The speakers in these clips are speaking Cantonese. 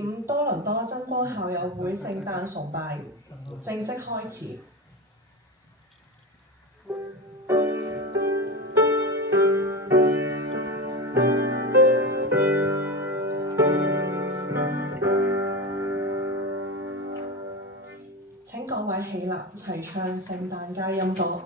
5多倫多真光校友會聖誕崇拜正式開始。請各位起立，齊唱聖誕佳音歌。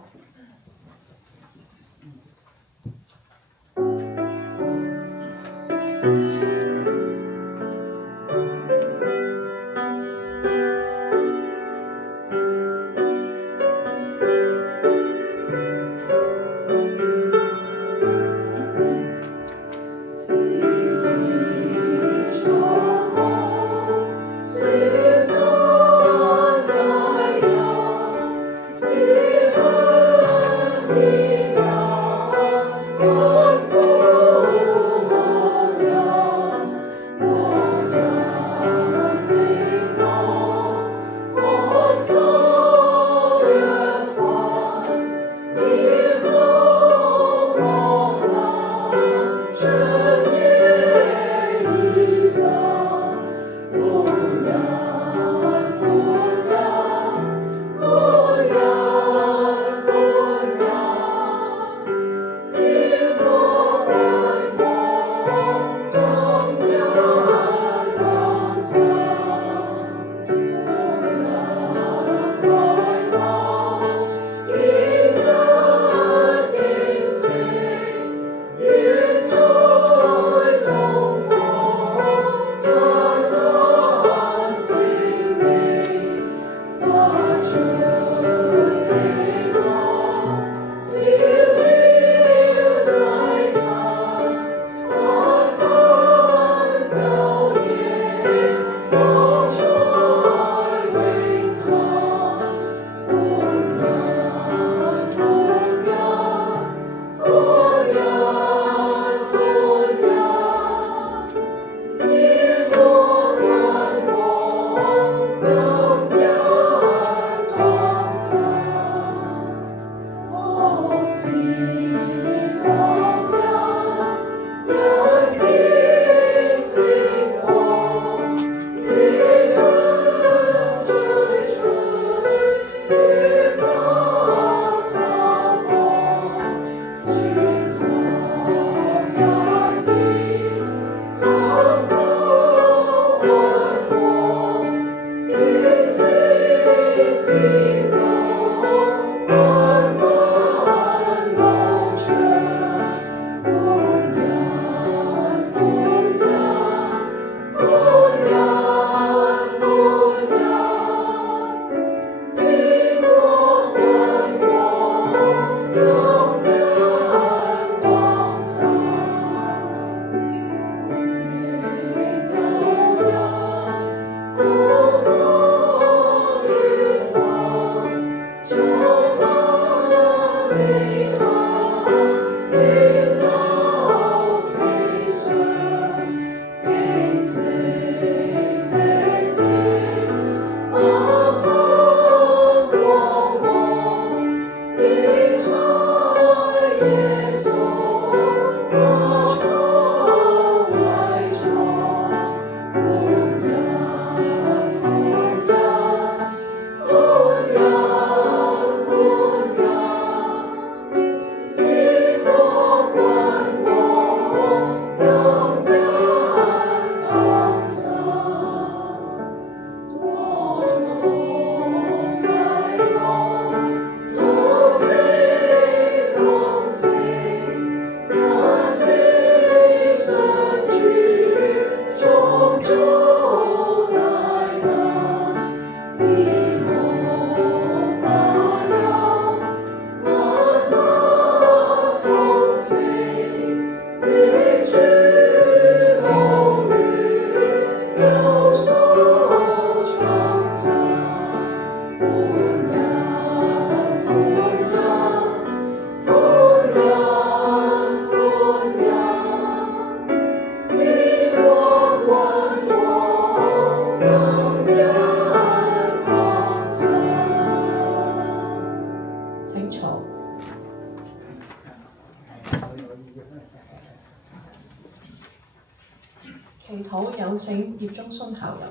祈禱有請葉中信校友。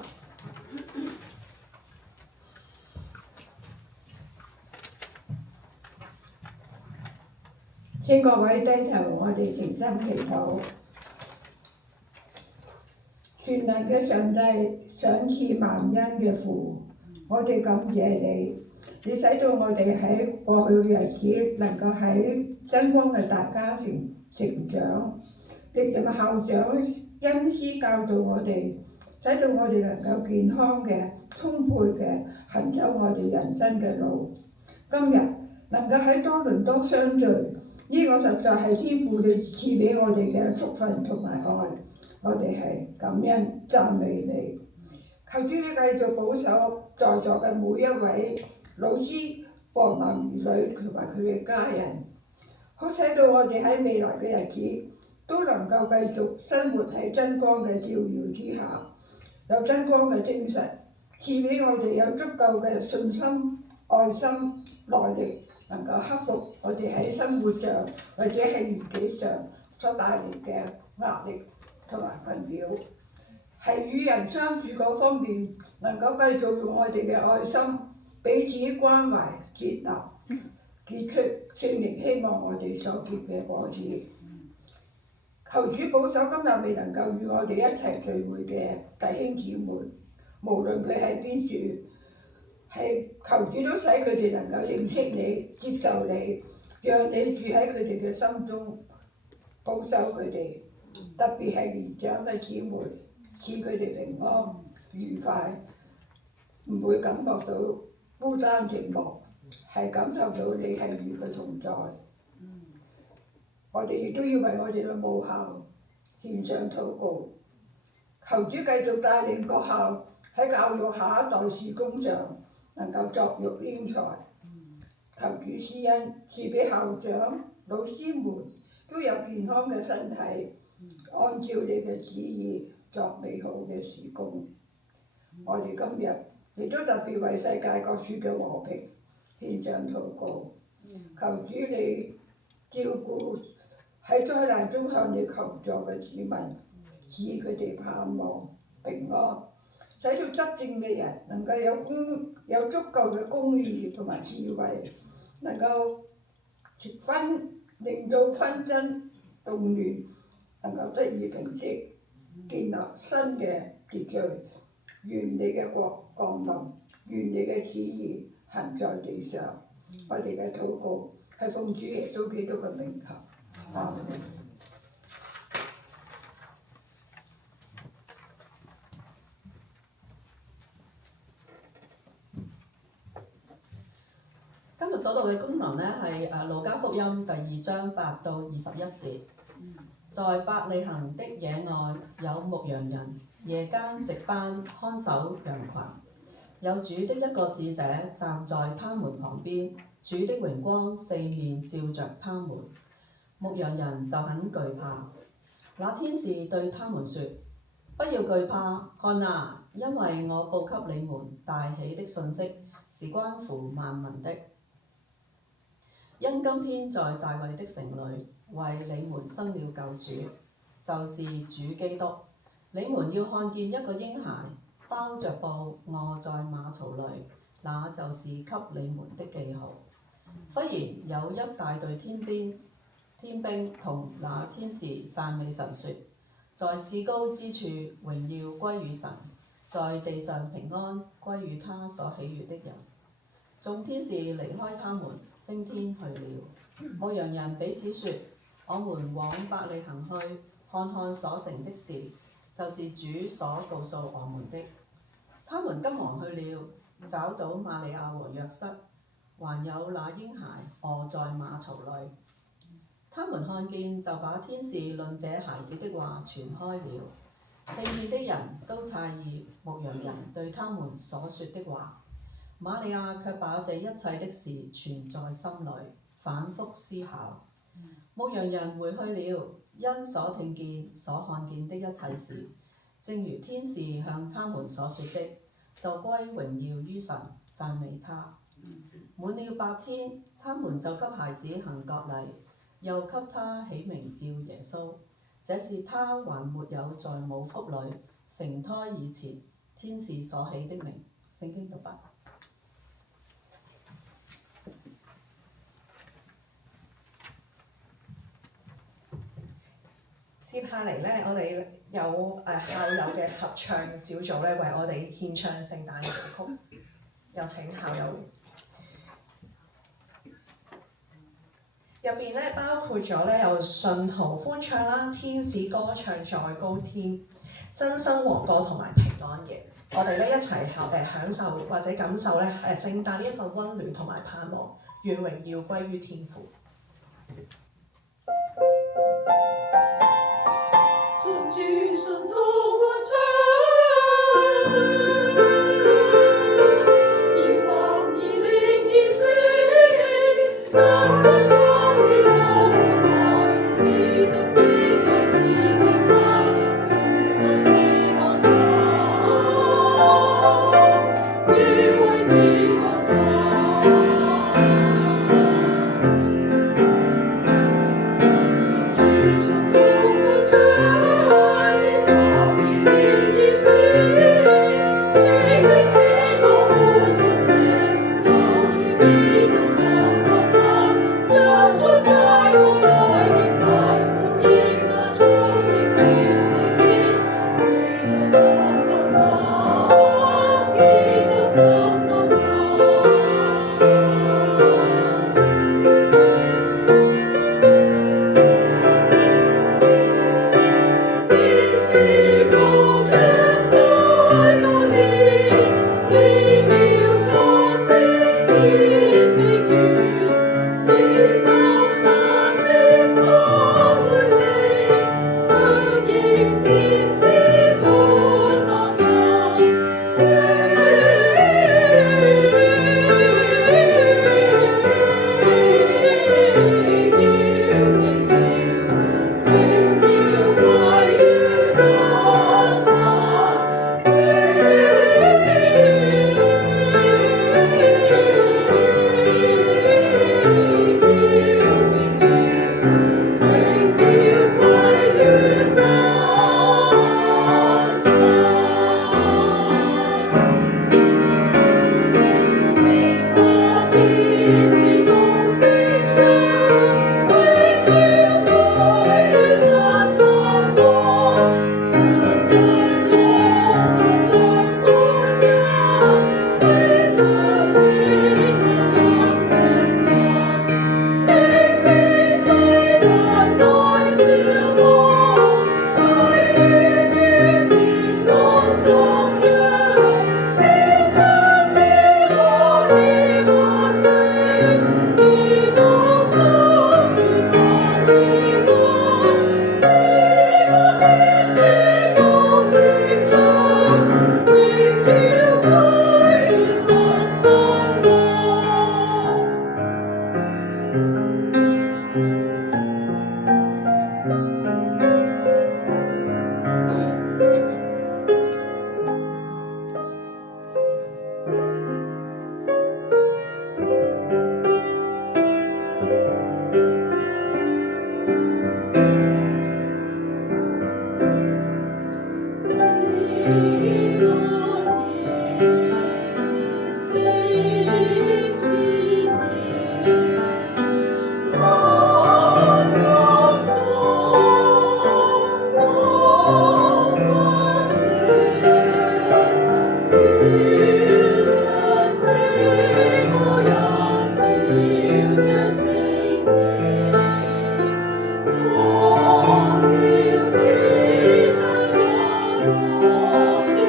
請各位低頭，我哋誠心祈禱。全能嘅上帝，賞賜萬恩嘅父，我哋感謝你，你使到我哋喺過去嘅日子能夠喺真光嘅大家庭成長，歷任校長恩師教導我哋，使到我哋能夠健康嘅、充沛嘅行走我哋人生嘅路。今日能夠喺多倫多相聚，呢個實在係天父你賜俾我哋嘅福分同埋愛，我哋係感恩讚美你。求主你繼續保守在座嘅每一位老師、博覽兒女同埋佢嘅家人，好使到我哋喺未來嘅日子都能夠繼續生活喺真光嘅照耀之下，有真光嘅精神，賜俾我哋有足夠嘅信心、愛心、耐力，能夠克服我哋喺生活上或者係年紀上所帶嚟嘅壓力同埋困擾，係與人相處嗰方面能夠繼續用我哋嘅愛心彼此關懷接納，結出聖靈希望我哋所結嘅果子。求主保守今日未能夠與我哋一齊聚會嘅弟兄姊妹，無論佢喺邊處，係求主都使佢哋能夠認識你、接受你，讓你住喺佢哋嘅心中，保守佢哋，特別係年長嘅姊妹，賜佢哋平安愉快，唔會感覺到孤單寂寞，係感受到你係與佢同在。我哋亦都要為我哋嘅母校獻上禱告，求主繼續帶領各校喺教育下一代事工上能夠作育英才，求主施恩賜俾校長、老師們都有健康嘅身體，按照你嘅旨意作美好嘅事工。我哋今日亦都特別為世界各處嘅和平獻上禱告，求主你照顧喺災難中向你求助嘅子民，賜佢哋盼望平安，使到執政嘅人能夠有足夠嘅公義同埋智慧，能夠令到紛爭動亂能夠得以平息，建立新嘅秩序。願你嘅國降臨，願你嘅旨意行在地上。我哋嘅禱告係奉主耶穌基督嘅名求。阿門。今日所讀嘅經文呢係路加福音第2章8到21節。在伯利恆的野外有牧羊人，夜間值班看守羊群。有主的一個使者站在他們旁邊，主的榮光四面照着他們，牧羊人就很懼怕。那天使對他們說：不要懼怕，看啊，因為我報給你們大喜的訊息，是關乎萬民的。因今天在大衛的城裏為你們生了救主，就是主基督。你們要看見一個嬰孩包着布臥在馬槽裏，那就是給你們的記號。忽然有一大隊天兵同那天使讚美神說：在至高之處榮耀歸於神，在地上平安歸於他所喜悅的人。眾天使離開他們，升天去了。牧羊人彼此說：我們往伯利恆去，看看所成的事，就是主所告訴我們的。他們急忙去了，找到瑪利亞和約瑟，還有那嬰孩臥在馬槽裏。他們看見，就把天使論這孩子的話傳開了。聽見的人都詫異牧羊人對他們所說的話。瑪利亞卻把這一切的事存在心裏，反覆思考。牧羊人回去了，因所聽見、所看見的一切事，正如天使向他們所說的，就歸榮耀於神，讚美他。滿了8天，他們就給孩子行割禮，又給他起名叫耶穌，這是他還沒有在母腹裏成胎以前，天使所起的名。聖經讀畢。接下嚟咧，我哋有校友嘅合唱小組咧，為我哋獻唱聖誕嘅歌曲。有請校友。入邊咧包括咗咧有信徒歡唱啦、天使歌唱在高天、新生王歌同埋平安夜。我哋咧一齊享受或者感受咧聖誕呢一份溫暖同埋盼望，願榮耀歸於天父。眾子信徒歡唱。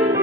我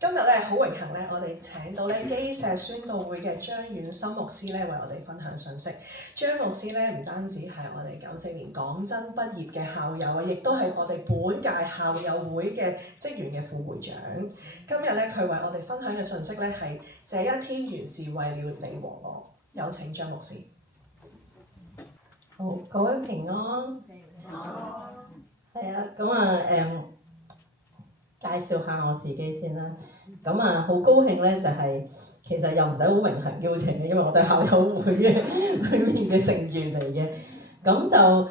今日咧好榮幸咧，我哋請到咧基石宣道會嘅張遠森牧師咧，為我哋分享信息。張牧師咧唔單止係我哋94年港真畢業嘅校友啊，亦都係我哋本屆校友會嘅職員嘅副會長。今日咧佢為我哋分享嘅信息咧係這一天原是為了你和我。有請張牧師。好，各位平安。係啊，咁啊介紹下我自己先啦。咁啊，好高興咧，就係、其實又唔使好榮幸邀請嘅，因為我哋校友會嘅裏面嘅成員嚟嘅。咁就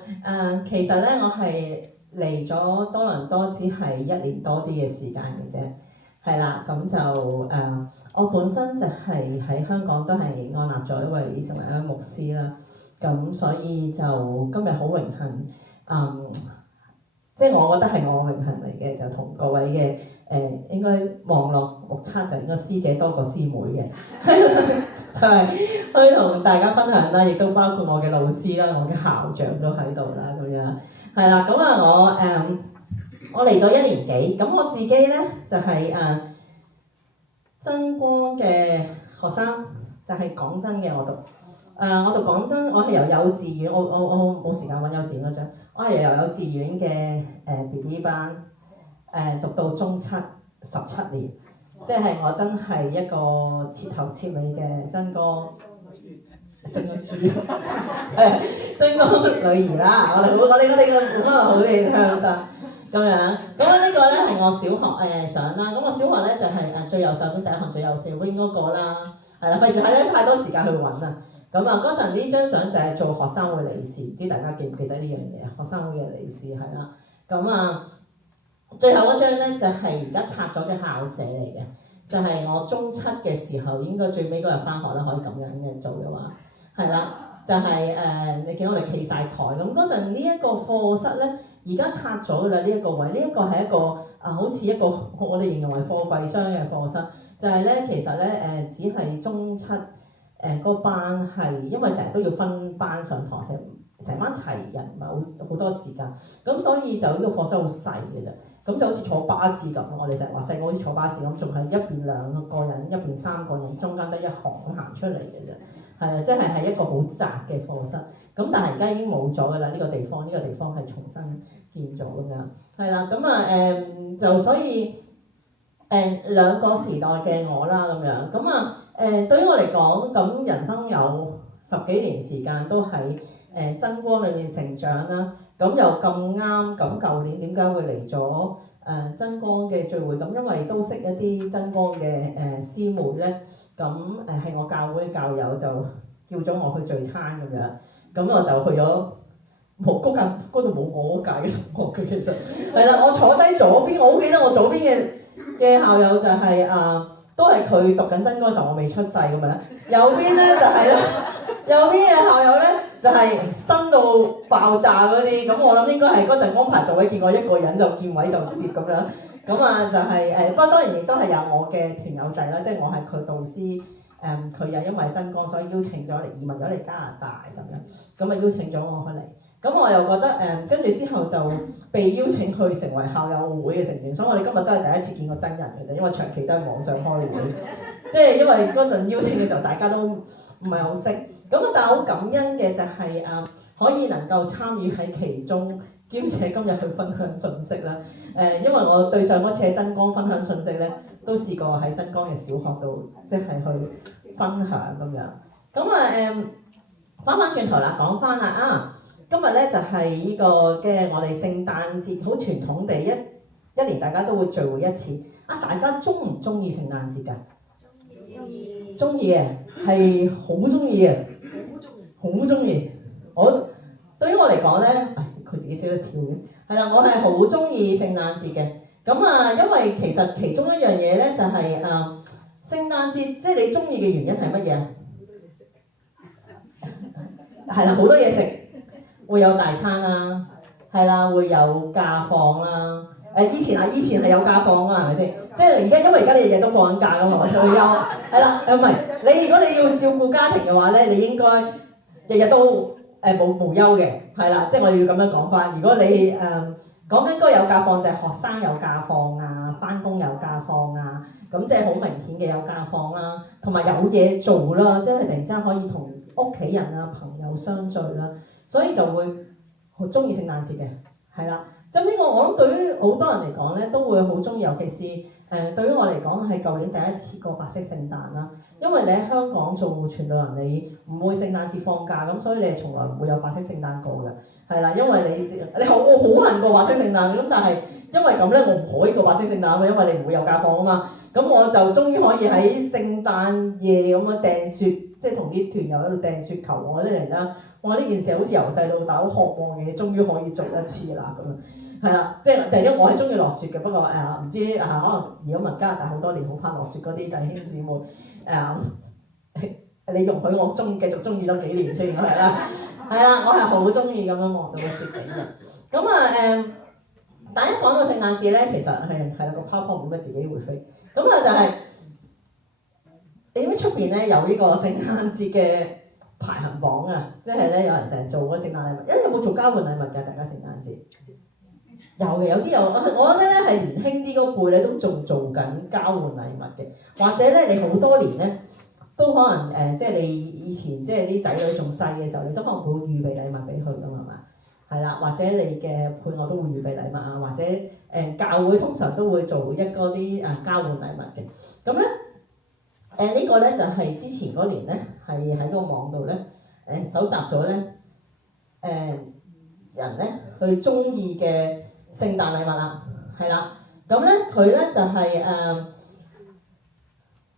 其實咧，我係嚟咗多倫多只係1年多啲嘅時間嘅啫。係啦，咁就我本身就係喺香港都係按立咗成為一位牧師啦。咁所以就今日好榮幸，即係我覺得係我榮幸嚟嘅，就同各位嘅應該網絡目測就應該師姐多過師妹嘅，就係去同大家分享啦，亦都包括我嘅老師啦、我嘅校長都喺度啦，咁樣係啦。咁啊，我嚟咗1年幾，咁我自己咧就係真光嘅學生，就係講真嘅我讀。我讀講真，我係由幼稚園，我冇時間揾幼稚園嗰張，我係由幼稚園嘅BB 班讀到中7 17年，即係我真係一個徹頭徹尾嘅真光豬，真光女兒啦！我哋個本來好嘅向上咁樣，咁呢個咧係我小學上啦，咁我小學咧就係最右手邊第一行最右上 wing 嗰個啦，係啦，費事睇得太多時間去揾啊！咁啊，嗰陣呢張相就係做學生會理事，唔知大家記唔記得呢樣嘢？學生會嘅理事係啦。咁啊，最後嗰張咧就係而家拆咗嘅校舍嚟嘅，就係、是、我中7嘅時候，應該最尾嗰日翻學啦，可以咁樣嘅做嘅話，係啦，就係、你見到我哋企晒台，咁嗰陣呢一個課室咧，而家拆咗㗎啦，呢一個位，呢一個係一個好似一個我哋形容為貨櫃箱嘅課室，就係、是、咧其實咧只係中7。個班係因為成日都要分班上堂，成班齊人唔係好多時間，咁所以就呢個課室好細嘅啫，咁就好似坐巴士咁。我哋成日話細個好似坐巴士咁，仲係一邊2個人，一邊3個人，中間得一行行出嚟嘅啫。係啊，即係一個好窄嘅課室。咁但係而家已經冇咗㗎啦，呢個地方係重新建咗咁樣。係啦，咁啊就所以兩個時代嘅我啦咁樣，咁啊。對於我嚟講，咁人生有10幾年時間都喺真光裏面成長啦。咁又咁啱，咁舊年點解會嚟咗真光嘅聚會？咁因為都識一啲真光嘅師妹咧，咁係我教會教友就叫咗我去聚餐咁樣，咁我就去咗冇嗰度冇我嗰屆嘅同學嘅，其實係啦，我坐低左邊，我好記得我左邊嘅校友就係都係佢讀緊真光嘅時候，我未出世咁樣。右邊咧就係咧，右邊嘅校友咧就係新到爆炸嗰啲。咁我諗應該係嗰陣安排座位，見我一個人就見位就攝咁樣。咁啊就係不過當然亦都係有我嘅團友仔啦，即係我係佢導師。佢又因為真光，所以邀請咗嚟移民咗嚟加拿大咁樣。咁啊邀請咗我去嚟。咁我又覺得跟住之後就被邀請去成為校友會嘅成員，所以我哋今日都係第一次見過真人嘅啫，因為長期都係網上開會，即係因為嗰陣邀請嘅時候大家都唔係好識，咁但係好感恩嘅就係可以能夠參與喺其中，兼且今日去分享信息啦。因為我對上嗰次喺真光分享信息咧，都試過喺真光嘅小學度，即係去分享咁樣。咁翻返轉頭啦，講翻啦今日咧就係呢個嘅我哋聖誕節，好傳統地一年大家都會聚會一次。大家鍾唔鍾意聖誕節㗎？鍾意嘅，係好鍾意嘅，好鍾意。對於我嚟講咧，佢自己識得跳嘅，係啦，我係好鍾意聖誕節嘅。咁因為其實其中一樣嘢咧就係聖誕節，即係你鍾意嘅原因係乜嘢？係啦，好多嘢食。會有大餐啦，係啦，會有假放啦。以前係有假放啊，係咪先？即係而家因為而家你日日都放緊假㗎嘛，退休係啦。唔係你如果你要照顧家庭嘅話咧，你應該日日都無憂嘅，係啦，即係我哋要咁樣講翻。如果你講緊嗰個有假放就係學生有假放啊，翻工有假放啊，咁即係好明顯嘅有假放啦，同埋有嘢做啦，即係突然之間可以同屋企人啊朋友相聚啦，所以就會好中意聖誕節嘅，係啦。咁呢個我諗對於好多人嚟講咧都會好中意，尤其是對於我嚟講係舊年第一次過白色聖誕啦。因為你喺香港做傳道人，你唔會聖誕節放假，咁所以你係從來唔會有白色聖誕過嘅，係啦。因為你好恨過白色聖誕，咁但係因為咁咧，我唔可以過白色聖誕啊嘛，因為你唔會有假放啊嘛。咁我就終於可以喺聖誕夜咁樣掟雪，即係同啲團友喺度掟雪球。我覺得突然間，哇！呢件事好似由細到大好渴望嘅嘢，終於可以做一次啦咁樣。係啦，即係第一我係中意落雪嘅，不過唔知可能移咗民加拿大好多年，好怕落雪嗰啲弟兄姊妹你容許我繼續中意多幾年先，係啦，我係好中意咁樣望到個雪景嘅。咁但一講到聖誕節咧，其實係啦個 PowerPoint 點解自己會飛？咁就係你知唔知出邊咧有呢個聖誕節嘅排行榜啊？即係咧有人成日做嗰聖誕禮物，有冇做交換禮物㗎？大家聖誕節？有嘅，有啲有，我覺得咧係年輕啲嗰輩咧都仲做緊交換禮物嘅，或者咧你好多年咧都可能即係你以前即係啲仔女仲細嘅時候，你都可能會預備禮物俾佢㗎嘛，係嘛？係啦，或者你嘅配偶都會預備禮物啊，或者教會通常都會做嗰啲交換禮物嘅。咁咧呢個咧就係之前嗰年咧係喺個網度咧搜集咗咧人咧佢中意嘅聖誕禮物啦，係啦，咁咧佢咧就係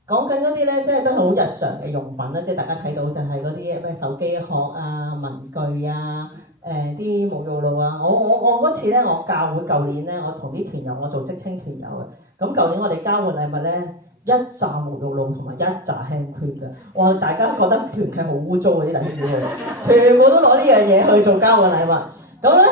講緊嗰啲咧，即係都係好日常嘅用品啦，即係大家睇到就係嗰啲咩手機殼啊、文具啊、啲沐浴露啊。我嗰次咧，我教會舊年咧，我同啲團友，我做職青團友嘅。咁舊年我哋交換禮物咧，一紮沐浴露同埋一紮 hand cream 嘅。哇！大家覺得團契好污糟嗰啲弟兄姊妹，全部都攞呢樣嘢去做交換禮物。咁咧。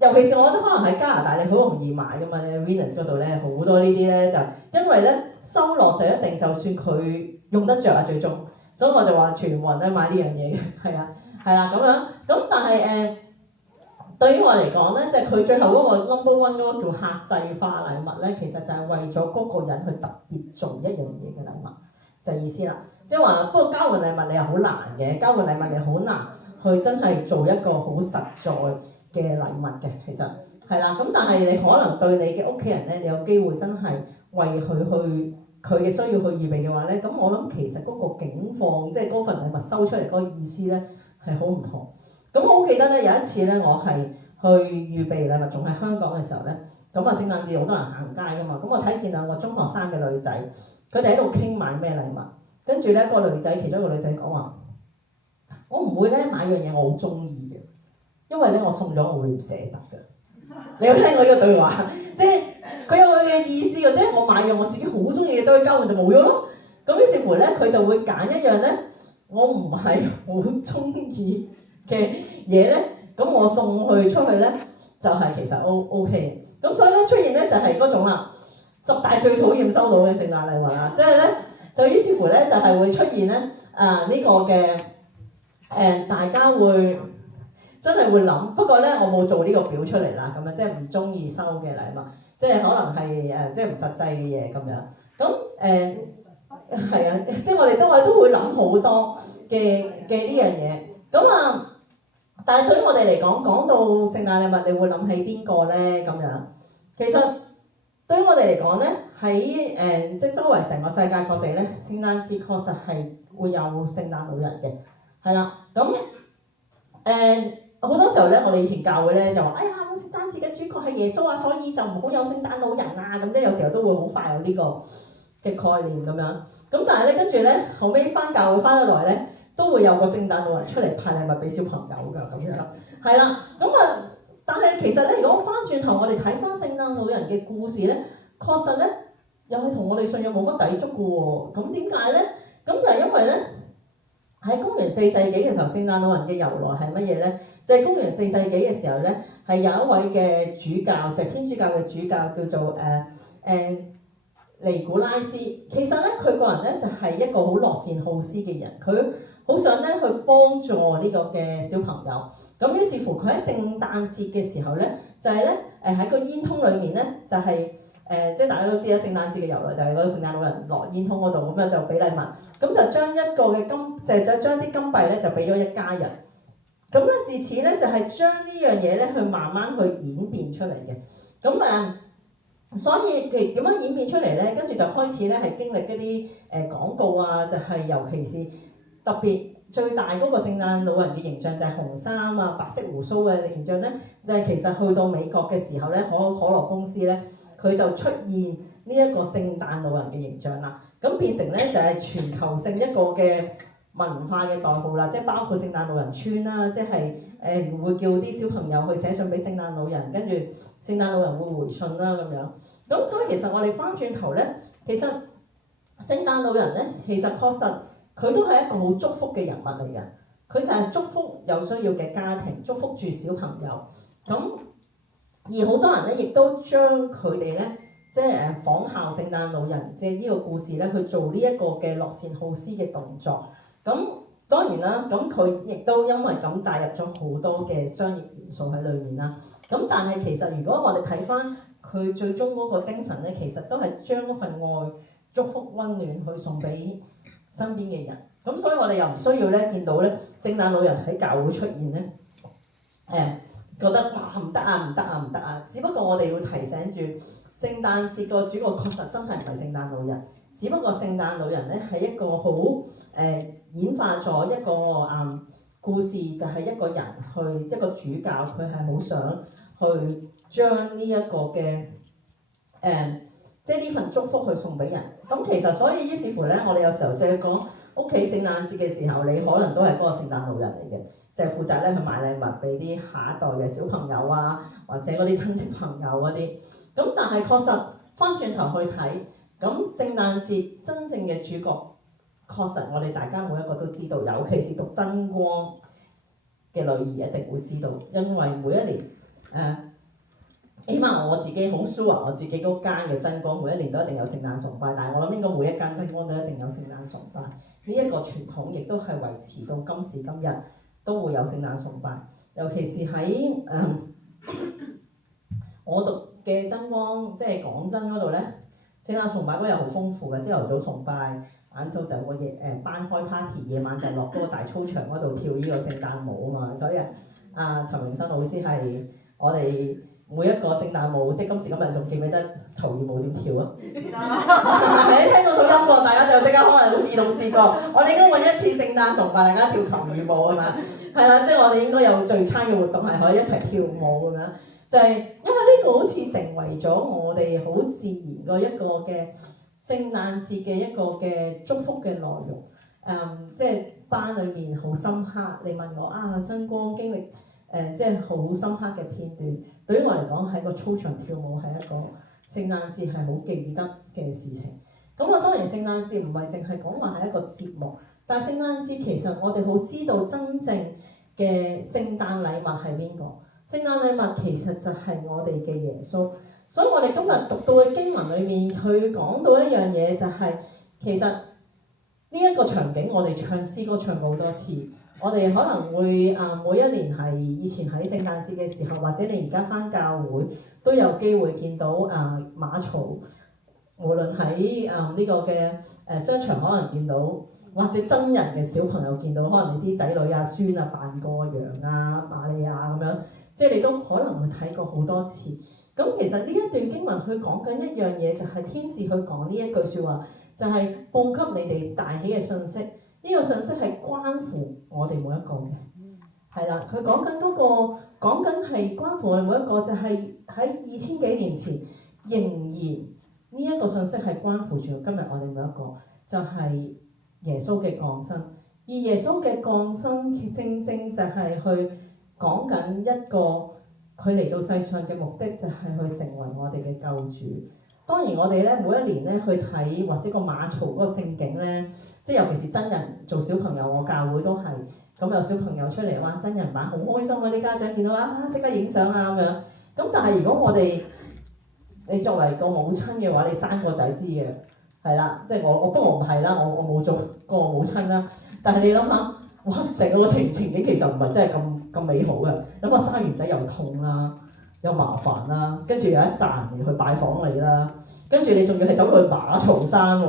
尤其是我覺得可能喺加拿大你好容易買㗎嘛，你 Venus 嗰度咧好多呢啲咧就因為咧收落就一定就算佢用得着啊最終，所以我就話全部人都買呢樣嘢嘅，係啦咁樣。咁但係對於我嚟講咧，即係佢最後嗰個 number one 嗰個叫客製化禮物咧，其實就係為咗嗰個人去特別做一樣嘢嘅禮物，就係意思啦。即係話不過交換禮物你又好難嘅，交換禮物你好難去真係做一個好實在嘅禮物嘅，其實係啦，咁但係你可能對你嘅屋企人咧，你有機會真係為佢嘅需要去預備嘅話咧，咁我諗其實嗰個境況，即係嗰份禮物收出嚟嗰個意思咧係好唔同。咁我好記得咧有一次咧，我係去預備禮物，仲喺香港嘅時候咧，咁聖誕節好多人行街㗎嘛，咁我睇見兩個中學生嘅女仔，佢哋喺度傾買咩禮物，跟住咧個女仔其中一個女仔講話：我唔會咧買樣嘢我好中意嘅。因為咧，我送咗我會唔捨得嘅。你有聽過呢個對話？即係佢有佢嘅意思嘅，即係我買樣我自己好中意嘅走去交換就冇咗咯。咁於是乎咧，佢就會揀一樣咧，我唔係好中意嘅嘢咧，咁我送去出去咧，就係其實 OK 嘅。咁所以咧出現咧就係嗰種啦，10大最討厭收到嘅聖誕禮物啦，即係咧就於是乎咧就係會出現咧呢個嘅大家會。真係會諗，不過咧我冇做呢個表出嚟啦，咁樣即係唔中意收嘅禮物，即係可能係即係唔實際嘅嘢咁樣。咁係啊，即係我哋都會諗好多嘅呢樣嘢。咁但係對於我哋嚟講，講到聖誕禮物，你會諗起邊個咧？咁樣其實對於我哋嚟講咧，喺即係周圍成個世界各地咧，聖誕節確實係會有聖誕老人嘅，係啦。咁好多時候咧，我哋以前教會咧就話：哎呀，聖誕節嘅主角係耶穌啊，所以就唔好有聖誕老人啊。咁即係有時候都會好快有呢個嘅概念咁樣。咁但係咧，跟住咧後尾翻教會翻得來咧，都會有個聖誕老人出嚟派禮物俾小朋友㗎咁樣。係啦，咁但係其實咧，如果翻轉頭我哋睇翻聖誕老人嘅故事咧，確實咧又係同我哋信仰冇乜抵觸㗎喎。咁點解咧？咁就係因為咧喺公元4世紀嘅時候，聖誕老人嘅由來係乜嘢咧？就係公元4世紀嘅時候咧，係有一位嘅主教，就係天主教嘅主教，叫做尼古拉斯，其實咧佢個人咧就係一個好樂善好施嘅人，佢好想咧去幫助呢個嘅小朋友。咁於是乎佢喺聖誕節嘅時候咧，就係咧喺個煙通裡面咧，就係、即係大家都知啦，聖誕節嘅由來就係嗰啲聖誕老人落煙通嗰度，咁樣就俾禮物，咁就將一個嘅金，就係將啲金幣咧就俾咗一家人。咁咧自此咧就係將呢樣嘢咧去慢慢去演變出嚟嘅。咁所以點樣演變出嚟咧？跟住就開始咧係經歷一啲廣告啊，就係、尤其是特別最大嗰個聖誕老人嘅形象就係紅衫啊、白色胡鬚嘅形象咧，就係、其實去到美國嘅時候咧，可樂公司咧佢就出現呢一個聖誕老人嘅形象啦。咁變成咧就係、全球性一個嘅文化嘅代號啦，即係包括聖誕老人村啦，即係會叫啲小朋友去寫信俾聖誕老人，跟住聖誕老人會回信啦咁樣。咁所以其實我哋翻轉頭咧，其實聖誕老人咧，其實確實佢都係一個好祝福嘅人物嚟嘅。佢就係祝福有需要嘅家庭，祝福住小朋友。咁而好多人咧，亦都將佢哋咧，即係仿效聖誕老人，即係呢個故事咧，去做呢一個嘅樂善好施嘅動作。咁當然啦，咁佢亦都因為咁帶入咗好多嘅商業元素喺裏面啦。咁但係其實如果我哋睇翻佢最終嗰個精神咧，其實都係將嗰份愛、祝福、温暖去送俾身邊嘅人。咁所以我哋又唔需要咧見到咧聖誕老人喺教會出現咧，覺得哇唔得啊唔得啊唔得啊！只不過我哋要提醒住聖誕節個主角確實真係唔係聖誕老人，只不過聖誕老人咧係一個好演化咗一個故事，就係一個人去一個主教，佢係好想去將呢一個嘅即係呢份祝福去送俾人。咁其實所以於是乎咧，我哋有時候即係講屋企聖誕節嘅時候，你可能都係嗰個聖誕老人嚟嘅，就係負責咧去買禮物俾啲下一代嘅小朋友啊，或者嗰啲親戚朋友嗰啲。咁但係確實翻轉頭去睇，咁聖誕節真正嘅主角。確實，我哋大家每一個都知道，尤其是讀真光嘅女兒一定會知道，因為每一年起碼我自己好 sure，我自己嗰間嘅真光每一年都一定有聖誕崇拜，但係我諗應該每一間真光都一定有聖誕崇拜。呢一個傳統亦都係維持到今時今日都會有聖誕崇拜，尤其是喺我讀嘅真光，即係講真嗰度咧，聖誕崇拜嗰日好豐富嘅，朝頭早崇拜。晏晝就個班開 party， 夜晚就落嗰個大操場嗰度跳呢個聖誕舞啊嘛，所以陳榮新老師係我哋每一個聖誕舞，即係今時今日仲記唔記得頭二舞點跳啊？係聽到首音樂，大家就即刻可能好自動自覺。我哋應該揾一次聖誕崇拜，大家跳球語舞啊嘛，係啦，即係我哋應該有聚餐嘅活動係可以一齊跳舞咁樣，就係因為呢個好似成為咗我哋好自然嘅一個嘅。聖誕節嘅一個嘅祝福嘅內容，即係班裏面好深刻。你問我真光經歷即係好深刻嘅片段，對於我嚟講喺個操場跳舞係一個聖誕節係好記得嘅事情。咁我當然聖誕節唔係淨係講話係一個節目，但係聖誕節其實我哋好知道真正嘅聖誕禮物係邊個？聖誕禮物其實就係我哋嘅耶穌。所以我哋今日讀到嘅經文裏面，佢講到一樣嘢就係、其實呢一個場景，我哋唱詩歌唱過好多次。我哋可能會每一年係以前喺聖誕節嘅時候，或者你而家返教會都有機會見到馬槽，無論喺呢個嘅商場可能見到，或者真人嘅小朋友見到，可能你啲仔女啊、孫啊扮過羊啊、瑪利亞咁樣，即係你都可能會睇過好多次。咁其實呢一段經文佢講緊一樣嘢，就係天使去講呢一句説話，就係報給你哋大喜嘅信息。呢個信息係關乎我哋每一個嘅，係啦。佢講緊嗰個講緊係關乎我哋每一個，就係喺2000幾年前仍然呢一個信息係關乎住今日我哋每一個，就係耶穌嘅降生。而耶穌嘅降生正正就係去講緊一個。佢嚟到世上嘅目的就係去成為我哋嘅救主。當然我哋咧每一年咧去睇或者個馬槽嗰個聖景咧，即係尤其是真人做小朋友，我教會都係咁有小朋友出嚟哇，真人版好開心啊！啲家長見到即刻影相啊咁樣。咁但係如果我哋你作為個母親嘅話，你生個仔知嘅，係啦，即係我不過我唔係啦，我冇做過母親啦。但係你諗下，哇！成個情景其實唔係真係咁美好嘅。諗下生完仔又痛啦，又麻煩啦，跟住有一紮人嚟去拜訪你啦，跟住你仲要係走去馬槽山喎，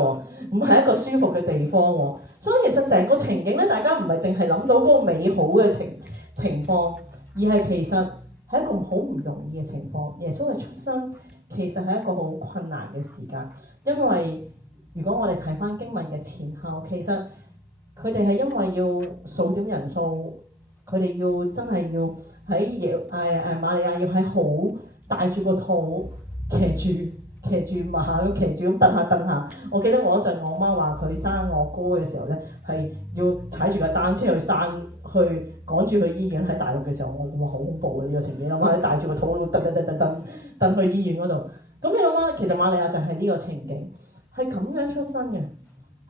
唔係一個舒服嘅地方喎。所以其實成個情景咧，大家唔係淨係諗到嗰個美好嘅情況，而係其實係一個好唔容易嘅情況。耶穌嘅出生其實係一個好困難嘅時間，因為如果我哋睇翻經文嘅前後，其實佢哋係因為要數點人數，佢哋要真係要喺瑪利亞要喺好帶住個肚騎住馬咁騎住咁蹬下。我記得我嗰陣我媽話佢生我哥嘅時候咧，係要踩住架單車去趕住去醫院。喺大陸嘅時候，我好恐怖嘅呢個情景，諗下帶住個肚蹬去醫院嗰度。咁你諗下，其實瑪利亞就係呢個情景，係咁樣出生嘅，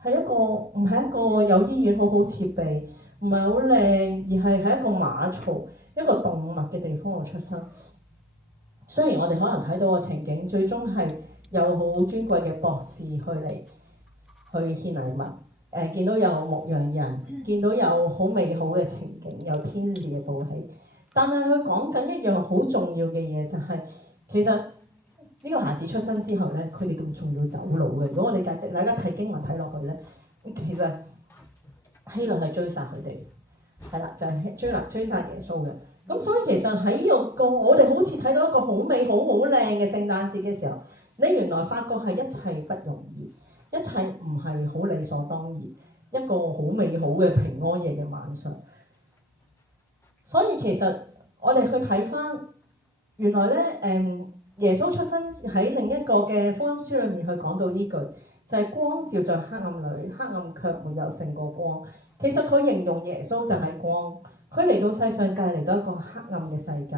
係唔係一個有醫院好好設備，唔係好靚，而係喺一個馬槽一個動物嘅地方度出生。雖然我哋可能睇到個情景，最終係有好尊貴嘅博士去獻禮物，見到有牧羊人，見到有好美好嘅情景，有天使嘅報喜。但係佢講緊一樣好重要嘅嘢，就係其實呢個孩子出生之後咧，佢哋都仲要走路嘅。如果我哋大家睇經文睇落去咧，其實希律係追殺佢哋，係啦，就係追殺耶穌嘅。咁所以其實喺呢個我哋好似睇到一個好美好好靚嘅聖誕節嘅時候，你原來發覺係一切不容易，一切唔係好理所當然，一個好美好嘅平安夜嘅晚上。所以其實我哋去睇翻，原來咧耶穌出生喺另一個嘅福音書裏面去講到呢句，就係光照在黑暗裏，黑暗卻沒有勝過光。其實佢形容耶穌就係光。佢嚟到世上就係嚟到一個黑暗嘅世界，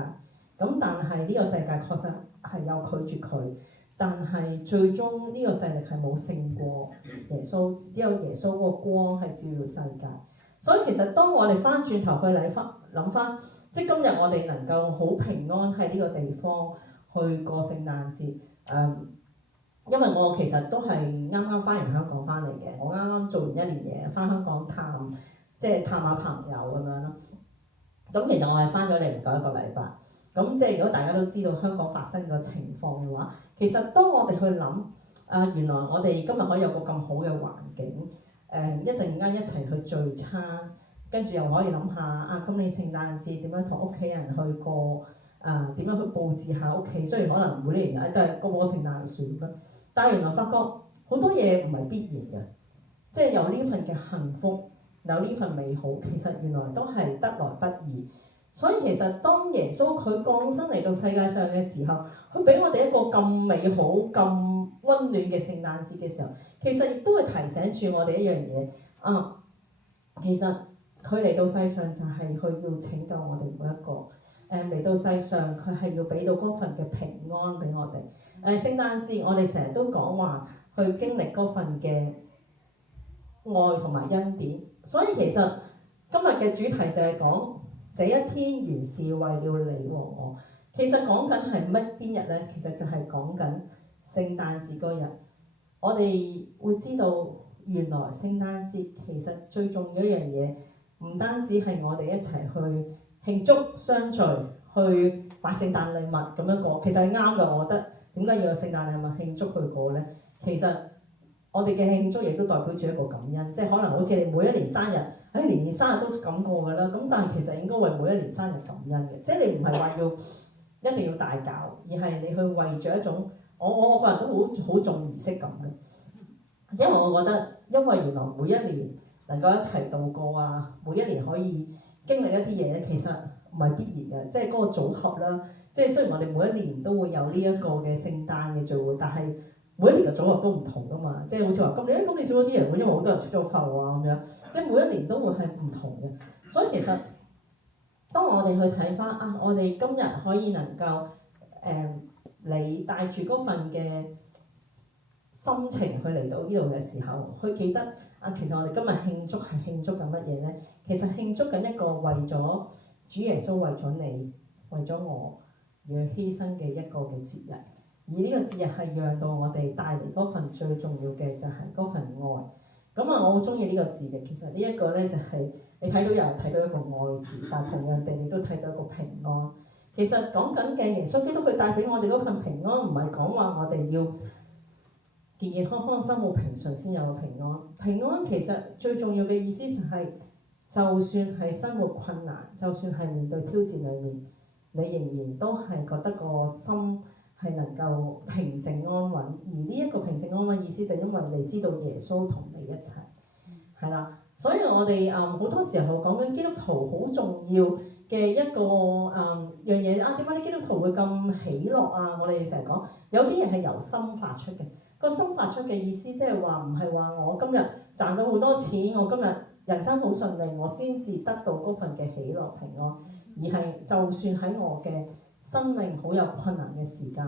咁但係呢個世界確實係有拒絕佢，但係最終呢個勢力係冇勝過耶穌，只有耶穌個光係照耀世界。所以其實當我哋翻轉頭去諗翻，即係今日我哋能夠好平安喺呢個地方去過聖誕節，因為我其實都係啱啱翻完香港翻嚟嘅，我啱啱做完1年嘢，翻香港探下朋友咁樣咯。咁其實我係翻咗嚟唔夠1個禮拜，咁即係如果大家都知道香港發生嘅情況嘅話，其實當我哋去諗，原來我哋今日可以有個咁好嘅環境，一陣間一齊去聚餐，跟住又可以諗下今年聖誕節點樣同屋企人去過，點樣去佈置下屋企。雖然可能每年都係嗰棵聖誕樹啦，但係原來發覺好多嘢唔係必然嘅，即係有呢份嘅幸福。有呢份美好，其實原來都係得來不易。所以其實當耶穌佢降生嚟到世界上嘅時候，佢俾我哋一個咁美好、咁溫暖嘅聖誕節嘅時候，其實亦都會提醒住我哋一樣嘢其實佢嚟到世上就係佢要拯救我哋每一個。嚟到世上佢係要俾到嗰份嘅平安俾我哋。聖誕節我哋成日都講話去經歷嗰份嘅愛同埋恩典。所以其實今日嘅主題就係講這一天原是為了你和我。其實講緊係邊日呢？其實就係講緊聖誕節嗰日。我哋會知道原來聖誕節其實最重要一樣嘢，唔單止係我哋一齊去慶祝相聚，去買聖誕禮物咁樣過，其實係啱嘅。我覺得點解要有聖誕禮物慶祝佢過呢？其實我哋嘅慶祝亦都代表住一個感恩，即係可能好似你每一年生日，年年生日都咁過㗎啦。咁但係其實應該為每一年生日感恩嘅，即係你唔係話一定要大搞，而係你去為著一種我個人都好重儀式感嘅。因為我覺得，因為原來每一年能夠一齊度過每一年可以經歷一啲嘢咧，其實唔係必然嘅，即係嗰個組合啦。即係雖然我哋每一年都會有呢一個嘅聖誕嘅聚會，但係每一年嘅組合都唔同㗎嘛，即係好似話今年少咗啲人喎，因為好多人出咗埠咁樣，即係每一年都會係唔同嘅。所以其實當我哋去睇翻我哋今日可以能夠你帶住嗰份嘅心情去嚟到呢度嘅時候，去記得其實我哋今日慶祝係慶祝緊乜嘢呢？其實慶祝緊一個為咗主耶穌為咗你為咗我而去犧牲嘅一個嘅節日。而呢個節日係讓到我哋帶嚟嗰份最重要嘅就係嗰份愛。咁啊，我好中意呢個字嘅。其實呢一個咧就係你睇到有人睇到一個愛字，但同樣地你都睇到一個平安。其實講緊嘅耶穌基督佢帶俾我哋嗰份平安，唔係講話我哋要健健康康、生活平順先有個平安。平安其實最重要嘅意思就係，就算係生活困難，就算係面對挑戰裏面，你仍然都係覺得個心係能夠平靜安穩。而呢一個平靜安穩意思就係因為你知道耶穌同你一齊，係啦。所以我哋好多時候講緊基督徒好重要嘅一個樣嘢啊，點解啲基督徒會咁喜樂啊？我哋成日講有啲嘢係由心發出嘅。個心發出嘅意思即係話唔係話我今日賺到好多錢，我今日人生好順利，我先至得到嗰份嘅喜樂平安，而係就算喺我嘅生命好有困難嘅時間，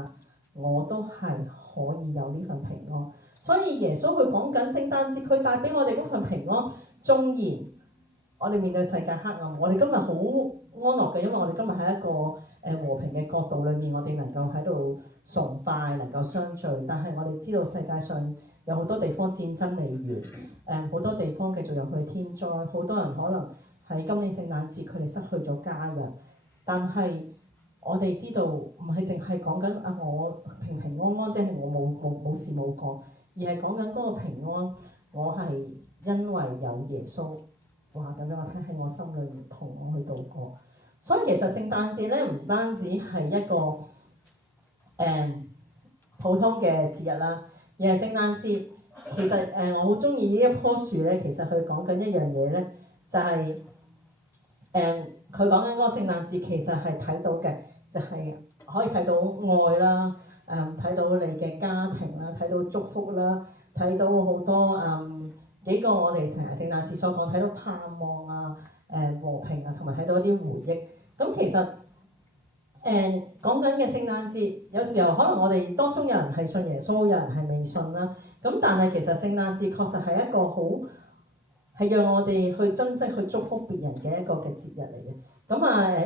我都係可以有呢份平安。所以耶穌佢講緊聖誕節，佢帶俾我哋嗰份平安。縱然我哋面對世界黑暗，我哋今日好安樂嘅，因為我哋今日喺一個和平嘅國度裏面，我哋能夠喺度崇拜，能夠相聚。但係我哋知道世界上有好多地方戰爭未完，好多地方繼續有佢天災，好多人可能喺今年聖誕節佢哋失去咗家人。但係我哋知道唔係淨係講緊啊我平平安安，即係我冇事冇過，而係講緊嗰個平安，我係因為有耶穌話咁樣我聽喺我心裏面同我去度過。所以其實聖誕節咧唔單止係一個普通嘅節日啦，而係聖誕節其實我好中意呢一棵樹咧，其實佢講緊一樣嘢咧，就係佢講緊嗰個聖誕節其實係睇到嘅，就係可以睇到愛啦，睇到你嘅家庭啦，睇到祝福啦，睇到好多幾個我哋成日聖誕節所講睇到盼望啊、和平啊，同埋睇到一啲回憶。咁其實講緊嘅聖誕節，有時候可能我哋當中有人係信耶穌，有人係未信啦。咁但係其實聖誕節確實係一個好係讓我哋去珍惜、去祝福別人嘅一個嘅節日嚟嘅。咁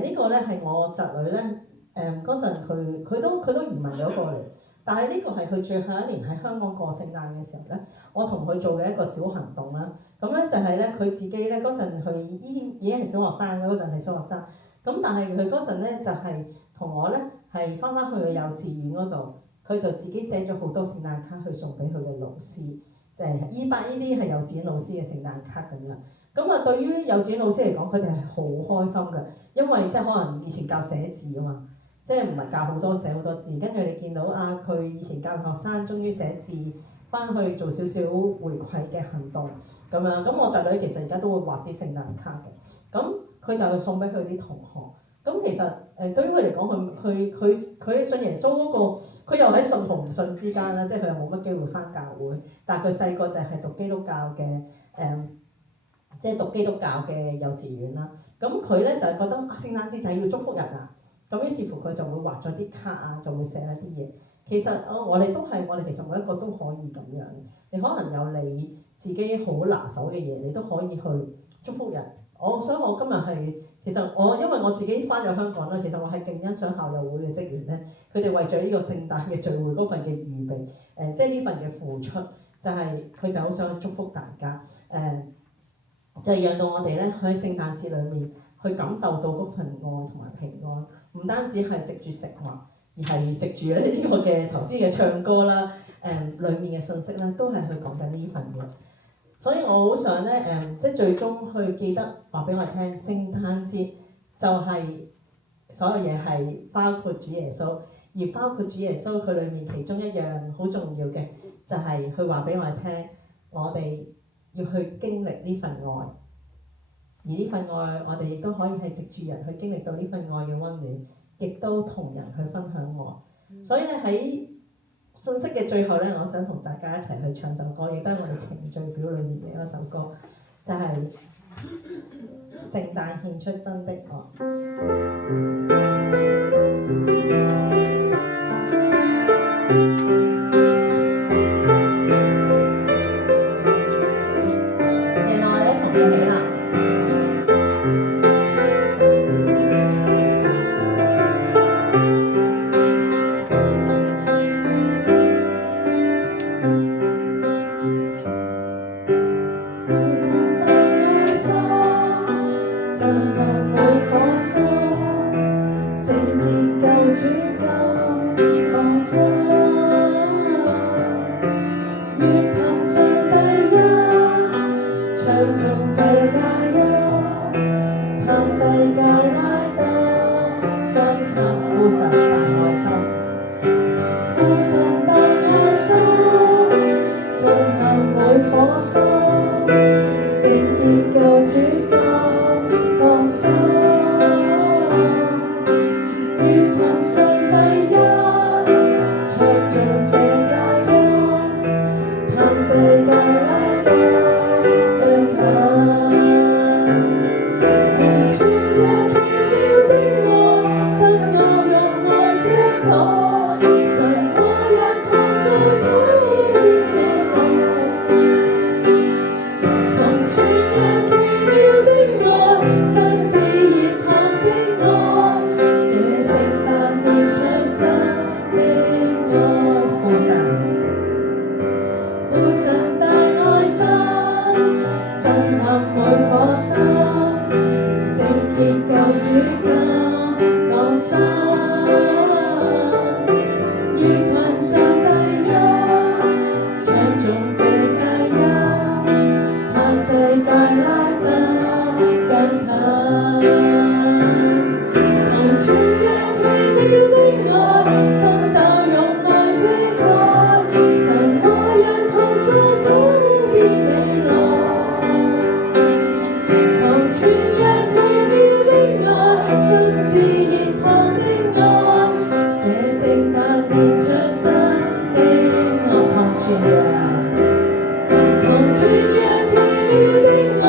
呢個咧係我侄女咧嗰陣佢都移民咗過嚟，但係呢個係佢最後一年喺香港過聖誕嘅時候咧，我同佢做嘅一個小行動啦。咁咧就係咧佢自己咧嗰陣佢已經係小學生嘅，嗰陣係小學生。咁但係佢嗰陣咧就係同我咧係翻去幼稚園嗰度，佢就自己寫咗好多聖誕卡去送俾佢嘅老師，就係呢啲係幼稚園老師嘅聖誕卡咁樣。咁對於幼稚園老師嚟講，佢哋係好開心嘅，因為即係可能以前教寫字啊嘛，即係唔係教好多寫好多字，跟住你見到佢以前教學生終於寫字，翻去做少少回饋嘅行動咁樣。咁我侄女其實而家都會畫啲聖誕卡嘅，咁佢就送俾佢啲同學。咁其實對於佢嚟講，佢信耶穌嗰個，佢又喺信同唔信之間啦，即係佢又冇乜機會翻教會。但係佢細個就係讀基督教嘅即係讀基督教嘅幼稚園啦。咁佢咧就係覺得聖誕節就係要祝福人啊。咁於是乎佢就會畫咗啲卡啊，就會寫一啲嘢。其實我哋其實每一個都可以咁樣。你可能有你自己好拿手嘅嘢，你都可以去祝福人。所以我今日係其實因為我自己翻咗香港啦，其實我係勁欣賞校友會嘅職員咧，佢哋為咗呢個聖誕嘅聚會嗰份嘅預備，即係呢份嘅付出，就係佢就好想祝福大家，就係讓到我哋咧喺聖誕節裏面去感受到嗰份愛同埋平安，唔單止係藉住食物，而係藉住咧呢個嘅頭先嘅唱歌啦，裡面嘅信息咧都係去講緊呢份嘅。所以我好想咧即係最終去記得話俾我哋聽，聖誕節就係所有嘢係包括主耶穌，而包括主耶穌佢裏面其中一樣好重要嘅就係去話俾我哋聽，我哋要去經歷呢份愛，而呢份愛我哋亦都可以係藉住人去經歷到呢份愛嘅溫暖，亦都同人去分享愛。所以咧喺信息嘅最後咧，我想同大家一齊去唱首歌，亦都係我哋程序表裏面嘅一首歌，就係聖誕獻出真的愛。讓我哋一同嘅起立。近，同傳揚奇妙的愛，爭鬥用愛遮蓋，神和人同在改變未來，同傳揚奇妙的愛，真摯熱燙的愛，這聖誕獻出真的愛，同傳揚。同傳揚奇妙的愛，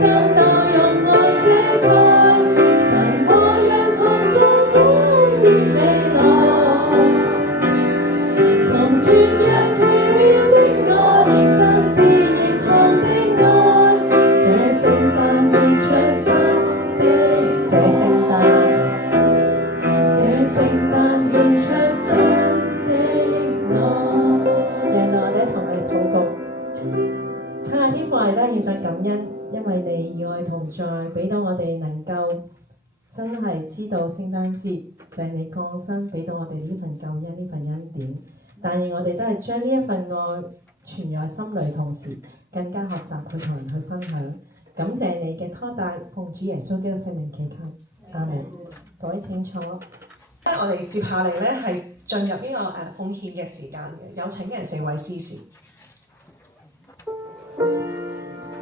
爭鬥用愛遮蓋，神和人同在改變未來，同傳揚奇妙的愛，真摯熱燙的愛，這聖誕獻出真的，這聖誕獻出真的愛。讓我哋同你禱告。親愛天父，我哋都係獻上感恩，因為你與我哋同在，俾到我哋能夠真係知道聖誕節就係你降生，俾到我哋呢份救恩，呢份恩典。但願我哋都係將呢一份愛存在心裏，同時更加學習去同人去分享。感謝你嘅拖帶，奉主耶穌基督聖名祈求，阿門。各位請坐。我哋接下嚟咧係進入呢個奉獻嘅時間嘅，有請嘅4位司事。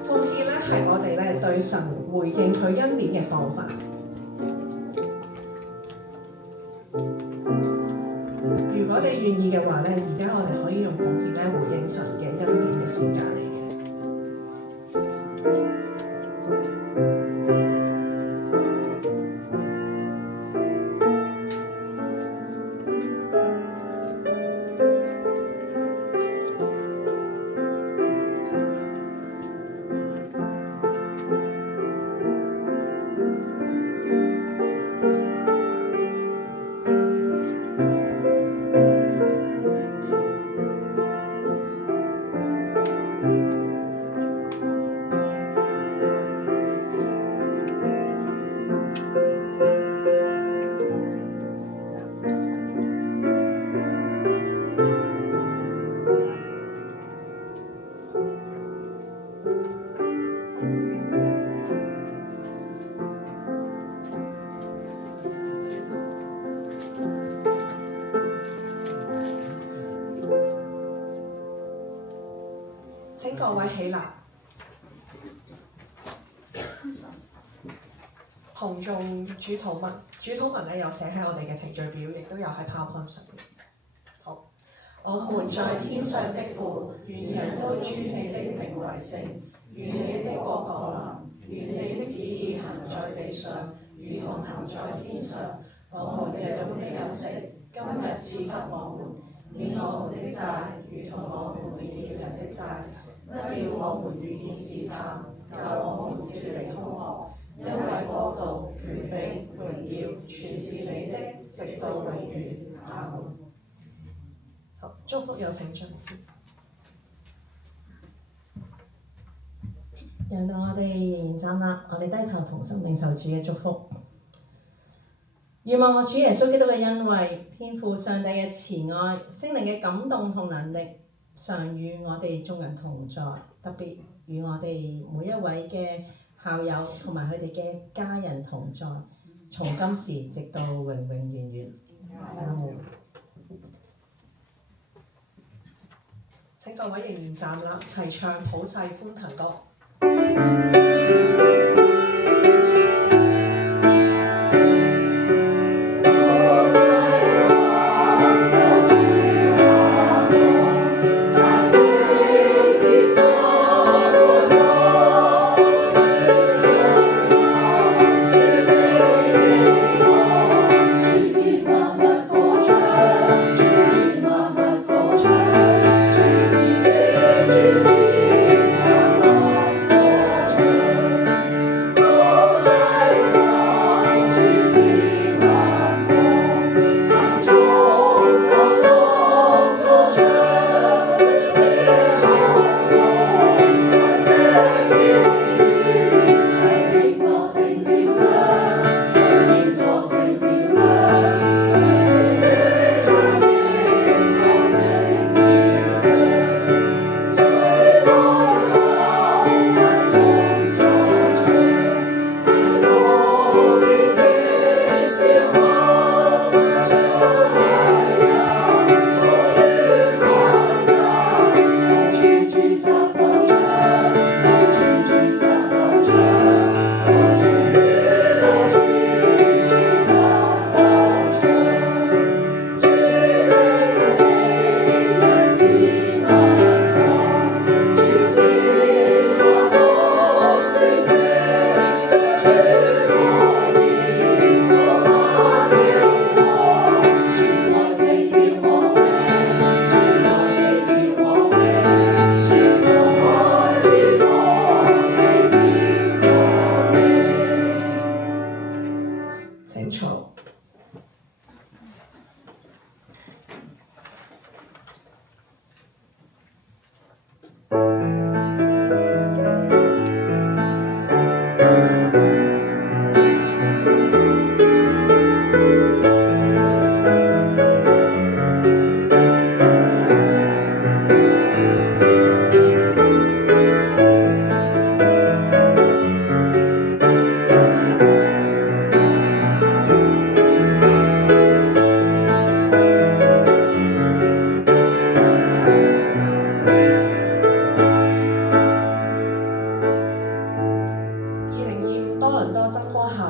奉獻咧係我哋咧對神回應佢恩典嘅方法。如果你願意嘅話咧，而家我哋可以用奉獻咧回應神嘅恩典嘅時間嚟嘅。請各位起立，同眾主禱文。主禱文咧有寫喺我哋嘅程序表，亦都有喺 PowerPoint 上面。好，我們在天上的父，願人都尊你的名為聖，願你的國降臨，願你的旨意行在地上，如同行在天上。我們日用的飲食，今日賜給我們，免我們的債，如同我們免了人的債。不要我們遇見試探，救我們脫離兇惡，因為國度、權柄、榮耀，全是你的，直到永遠。阿門。好，祝福有請進先。讓到我哋仍然站立，我哋低頭同心領受主嘅祝福。願望我主耶穌基督嘅恩惠、天父上帝嘅慈愛、聖靈嘅感動同能力，常與我哋眾人同在，特別與我哋每一位嘅校友同埋佢哋嘅家人同在，從今時直到永永遠遠。阿門。請各位仍然站立，齊唱普世歡騰歌。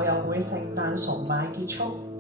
校友會聖誕崇拜結束。